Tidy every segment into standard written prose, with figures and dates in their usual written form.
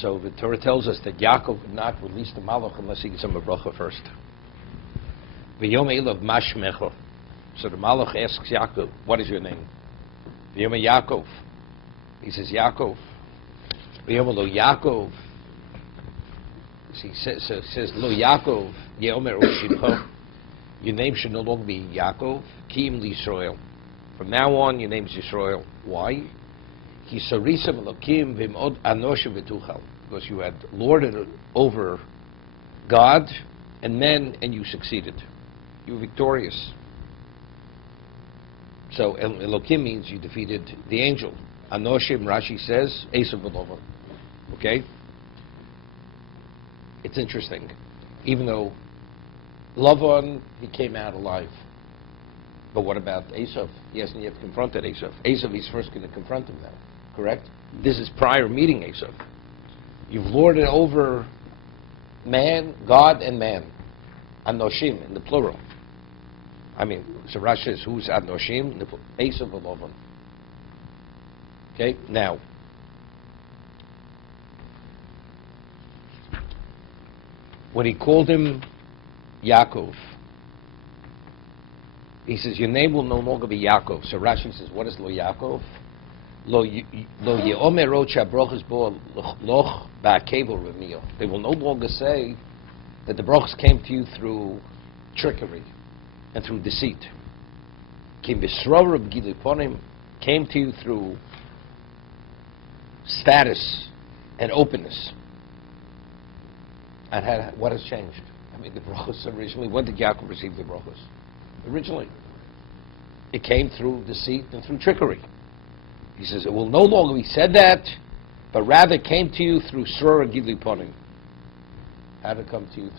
So the Torah tells us that Yaakov would not release the Malach unless he gives him a bracha first. V'yom elav mashmecha. So the Malach asks Yaakov, what is your name? V'yom Yaakov. He says, Yaakov. V'yom lo Yaakov. He says, lo Yaakov, yeomer u'shimcha. Your name should no longer be Yaakov, Kim Yisrael. From now on, your name is Yisrael. Why? Because you had lorded over God and men, and you succeeded. You were victorious. So Elokim means you defeated the angel. Anoshim, Rashi says, Esav v'Lavan. Okay? It's interesting. Even though Lavan, he came out alive. But what about Esav? He hasn't yet confronted Esav. Esav, he's first going to confront him now. Correct? This is prior meeting Esav. You've lorded over man, God, and man. Anoshim, in the plural. I mean, so Rashi says, who's Anoshim? Esav v'Lavan. Okay? Now, when he called him Yaakov, he says, your name will no longer be Yaakov. So Rashi says, what is Lo Yaakov? Lo ye'omer rocha brochas bo loch ba'akevo remio. They will no longer say that the brochas came to you through trickery and through deceit. Kim b'srora b'giluponim came to you through status and openness. And what has changed? I mean, the brachos originally, when did Yaakov receive the brachos? Originally, it came through deceit and through trickery. He says, it will no longer be said that, but rather came to you through Sror and Gili Ponim. How did it come to you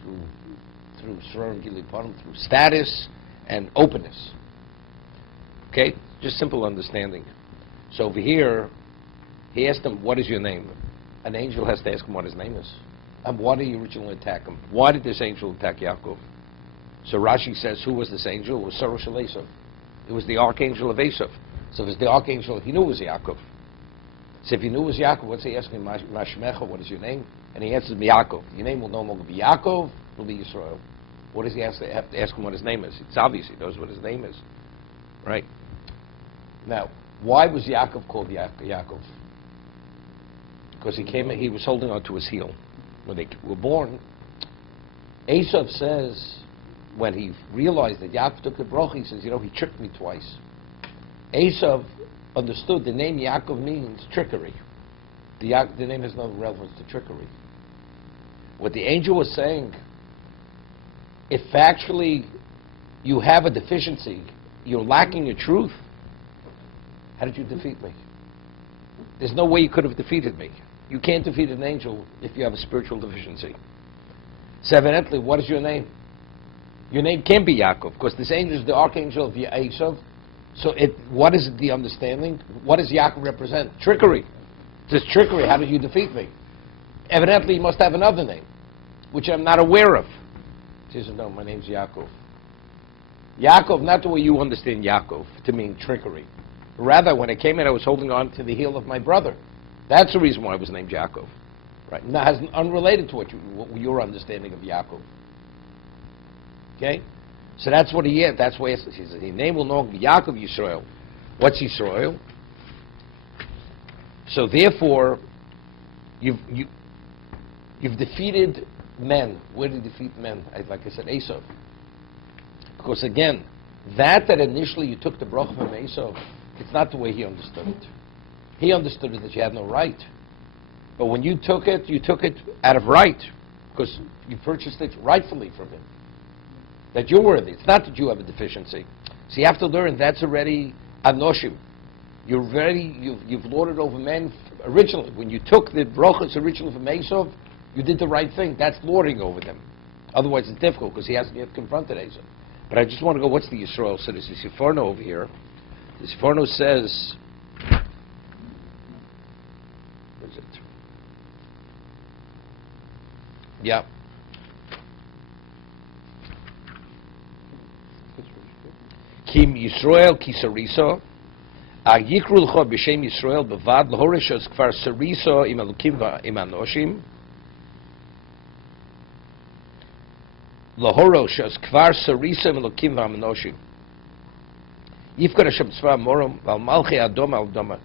through Sror and Gili Ponim? Through status and openness. Okay? Just simple understanding. So over here, he asked him, what is your name? An angel has to ask him what his name is. And why did he originally attack him? Why did this angel attack Yaakov? So Rashi says, who was this angel? It was Sorosh Esav. It was the archangel of Esav. So if it's the archangel, he knew it was Yaakov. So if he knew it was Yaakov, what's he asking? Mashmecha, what is your name? And he answers, Yaakov. Your name will no longer be Yaakov, it will be Yisrael. What does he have to ask him what his name is? It's obvious he knows what his name is. Right? Now, why was Yaakov called Yaakov? Because he was holding on to his heel. When they were born, Esav says, when he realized that Yaakov took the bracha, he says, he tricked me twice. Esav understood the name Yaakov means trickery. The name has no relevance to trickery. What the angel was saying, if factually you have a deficiency, you're lacking in truth, how did you defeat me? There's no way you could have defeated me. You can't defeat an angel if you have a spiritual deficiency. So evidently, what is your name? Your name can't be Yaakov, because this angel is the archangel of Esav. So what is the understanding? What does Yaakov represent? Trickery. This trickery, how did you defeat me? Evidently, you must have another name, which I'm not aware of. He says, no, my name's Yaakov. Yaakov, not the way you understand Yaakov, to mean trickery. Rather, when I came in, I was holding on to the heel of my brother. That's the reason why I was named Yaakov. Right? Now, has unrelated to what your understanding of Yaakov. Okay? So that's what he is. That's why he says, his name will no longer be Yaakov Yisrael. What's Yisrael? So therefore, you've defeated men. Where did you defeat men? Like I said, Esav. Because again, that initially you took the bracha from Esav, it's not the way he understood it. He understood it that you had no right. But when you took it out of right, because you purchased it rightfully from him. That you're worthy. It's not that you have a deficiency. So you have to learn that's already anoshim. You've lorded over men originally. When you took the brachas originally from Esav, you did the right thing. That's lording over them. Otherwise it's difficult because he hasn't yet confronted Esav. But I just want to go, what's the Yisrael? So there's the Seforno over here. The Seforno says, what is it? Yeah. Kim Yisrael Kisarisa Yikru l'cho b'shem Yisrael bevad l'horish as kfar sariso im elukim im anoshim. L'horosh as kfar sariso im elukim v'amanoshim. Yifkar Hashem tzva morom val malchi adom al doma.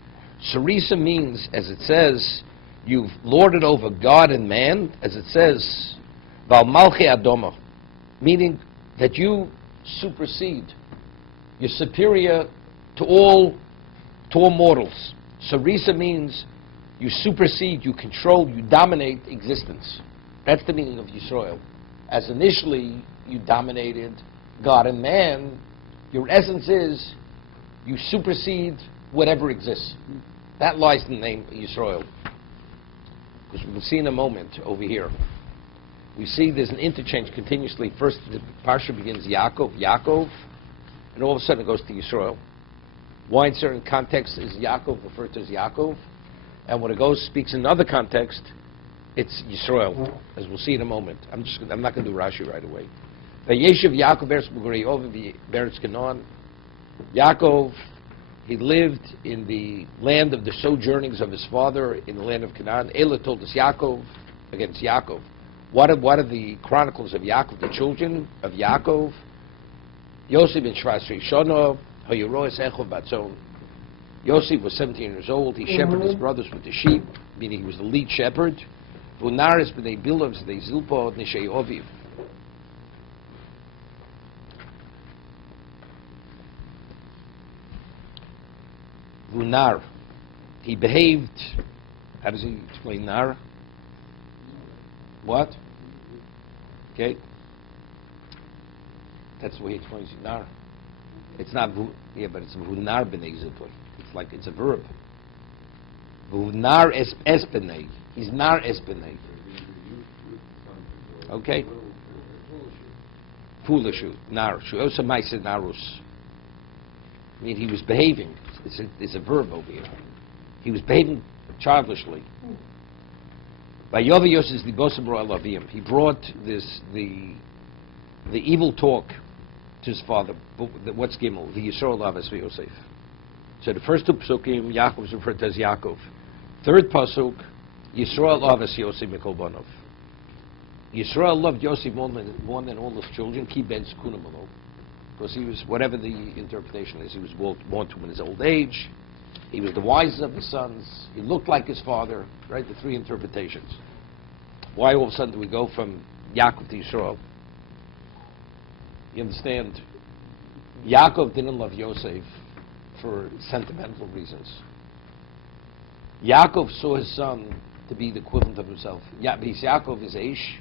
Sarisa means, as it says, you've lorded over God and man, as it says, val malchi adoma, meaning that you supersede, you're superior to all mortals. Sarisa means you supersede, you control, you dominate existence. That's the meaning of Yisrael. As initially you dominated God and man, your essence is you supersede whatever exists. That lies in the name Yisrael. Because we'll see in a moment over here. We see there's an interchange continuously. First, the parsha begins Yaakov, and all of a sudden it goes to Yisrael. Why in certain contexts is Yaakov referred to as Yaakov? And when it speaks in another context, it's Yisrael, as we'll see in a moment. I'm not going to do Rashi right away. Vayeishev Yaakov eretz b'gurei beretz Canaan. Yaakov, he lived in the land of the sojournings of his father in the land of Canaan. Ela told us Yaakov, again it's Yaakov. What are the chronicles of Yaakov, the children of Yaakov? Yosef ben Shvas Rishona, Hayeroes Echov Batzon. Yosef was 17 years old. He shepherded his brothers with the sheep, meaning he was the lead shepherd. Vunaris b'nei Bilav b'nei Zilpo nishei Oviv. Vunar, he behaved. How does he explain nar? What? Okay. That's the way he explains nar. It's not but it's vunar b'nei Zilpo. It's a verb. Vunar es b'nei. He's nar es b'nei. Okay. Foolish. Nar. Shuosa ma'aseh narus. I mean, he was behaving. It's a verb over here. He was behaving childishly. He brought the evil talk to his father. What's Gimel? The Yisrael Avos Yosef. So the first two psukim, Yaakov is referred to as Yaakov. Third pasuk, Yisrael Avos Yosef Mikol Banov. Yisrael loved Yosef more than all his children. Ki ben Zekunim Alo. Because he was, whatever the interpretation is, he was born to him in his old age. He was the wisest of his sons. He looked like his father. Right, the three interpretations. Why all of a sudden do we go from Yaakov to Yisrael? You understand? Yaakov didn't love Yosef for sentimental reasons. Yaakov saw his son to be the equivalent of himself. Yaakov is Aish.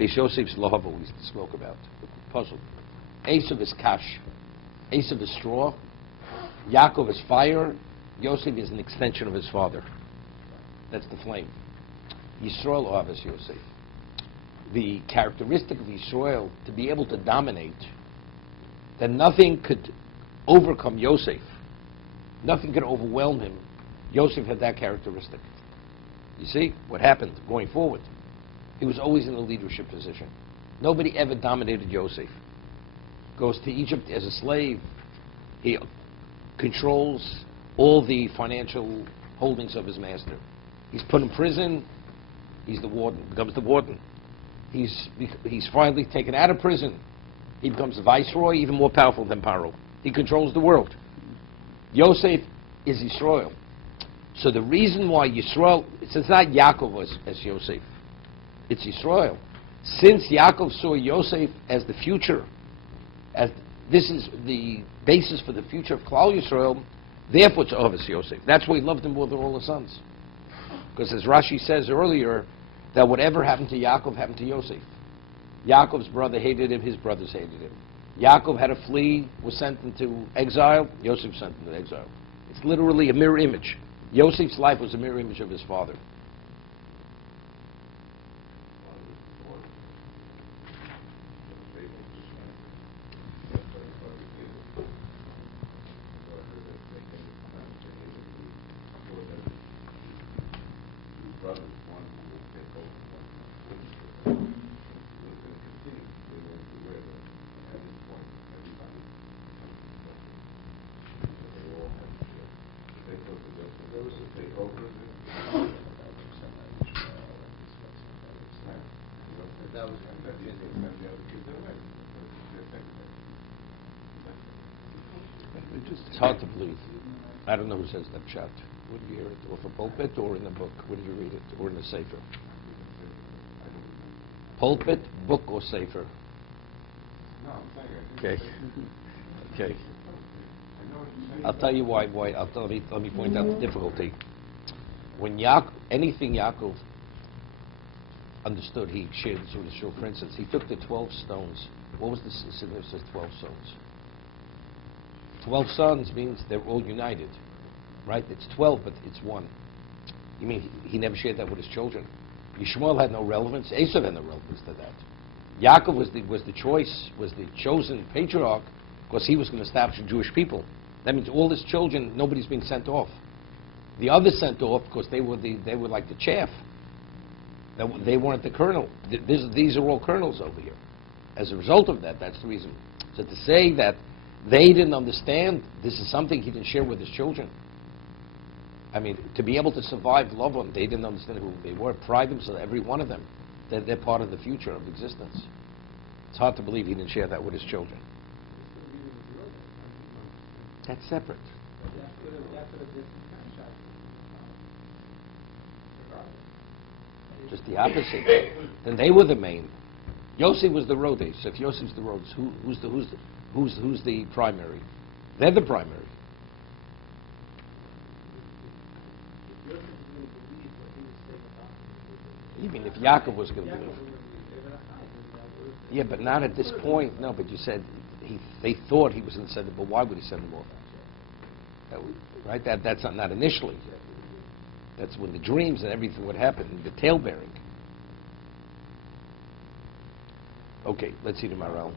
Beis Yosef is Lohavo, we spoke about. Puzzle. Esav is Kash. Esav is straw. Yaakov is fire. Yosef is an extension of his father. That's the flame. Yisrael Avos Yosef. The characteristic of Yisrael, to be able to dominate, that nothing could overcome Yosef. Nothing could overwhelm him. Yosef had that characteristic. You see what happened going forward? He was always in a leadership position. Nobody ever dominated Yosef. Goes to Egypt as a slave. He controls all the financial holdings of his master. He's put in prison. He's the warden. Becomes the warden. He's finally taken out of prison. He becomes the viceroy, even more powerful than Paro. He controls the world. Yosef is Yisrael. So the reason why Yisrael, it's not Yaakov as Yosef. It's Yisrael. Since Yaakov saw Yosef as the future, as this is the basis for the future of Klal Yisrael, therefore it's Avos Yosef. That's why he loved him more than all his sons. Because as Rashi says earlier, that whatever happened to Yaakov happened to Yosef. Yaakov's brother hated him, his brothers hated him. Yaakov had to flee, was sent into exile, Yosef was sent into exile. It's literally a mirror image. Yosef's life was a mirror image of his father. It's hard to believe. I don't know who says that pshat. Where did you hear it? Off a pulpit or in the book? Where did you read it? Or in the sefer? Pulpit, book, or sefer? Okay. Okay. I'll tell you why. Let me point out the difficulty. When anything Yaakov understood, he shared this with his children. For instance, he took the 12 stones. What was the significance of 12 stones? 12 sons means they're all united, right? It's 12, but it's one. You mean he never shared that with his children? Yishmael had no relevance. Esav had no relevance to that. Yaakov was the choice, was the chosen patriarch because he was going to establish the Jewish people. That means all his children, nobody's being sent off. The others sent off because they were like the chaff. They weren't the kernel. These are all kernels over here. As a result of that, that's the reason. So to say that they didn't understand, this is something he didn't share with his children. I mean, to be able to survive Lavan, they didn't understand who they were. Pride themselves, every one of them. They're part of the future of existence. It's hard to believe he didn't share that with his children. That's separate. Just the opposite. Then they were the main. Yosef was the roadies. So if Yosef's the roadies, who's the primary? They're the primary. You mean if Yaakov was going to believe? Yeah, but not at this point. No, but you said they thought he was going to send them, but why would he send them off? Right? That's not initially. That's when the dreams and everything would happen, the tail bearing. Okay, let's see tomorrow.